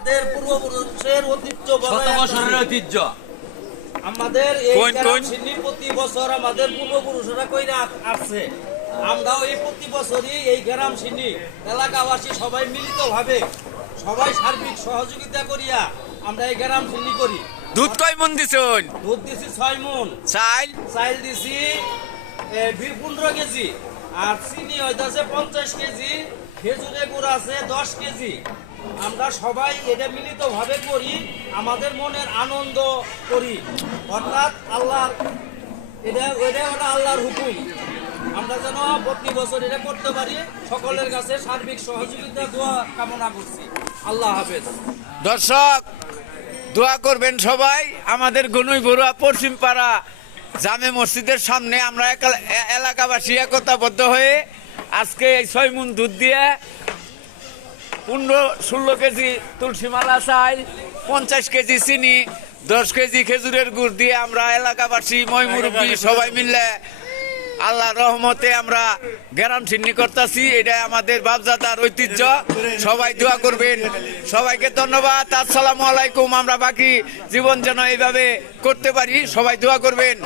আমাদের পূর্বপুরুষের ঐতিহ্য শত বছরের ঐতিহ্য। আমাদের এই গ্রাম সিন্নি প্রতি বছর আমাদের পূর্বপুরুষরা কইরা আসছে। আমরাও এই প্রতি বছরই এই গ্রাম সিন্নি এলাকাবাসী সবাই মিলিতভাবে সবাই সার্বিক সহযোগিতা করিয়া আমরা এই গ্রাম সিন্নি করি। দুধ কয় মন দিছুন? দুধ দিছি 6 মণ, চাইল দিছি 15 কেজি, আর চিনি হইতাছে 50 কেজি, খেজুরের গুড় আছে 10 কেজি। আমরা সবাই এটা মিলিতভাবে করি, আমাদের মনের আনন্দ করি, অর্থাৎ আল্লাহর এটা আল্লাহর হুকুম। আমরা যেন প্রতি বছর এটা করতে পারি, সকলের কাছে সার্বিক সহযোগিতা দোয়া কামনা করছি। আল্লাহ হাফেজ। দর্শক দোয়া করবেন সবাই। আমাদের গনুই বড়ুয়া পশ্চিম পাড়া জামে মসজিদের সামনে আমরা এলাকাবাসী একতাবদ্ধ হয়ে আজকে এই 6 মণ দুধ দিয়ে 15-16 কেজি তুলসী মালা চাই, 50 কেজি চিনি, 10 কেজি খেজুরের গুড় দিয়ে আমরা এলাকাবাসী ময়মুরব্বী সবাই মিলে আল্লাহ রহমতে আমরা গ্রাম সিন্নি করতেছি। এটা আমাদের বাপদাদার ঐতিহ্য। সবাই দোয়া করবেন। সবাইকে ধন্যবাদ। আসসালামু আলাইকুম। আমরা বাকি জীবন যেন এইভাবে করতে পারি, সবাই দোয়া করবেন।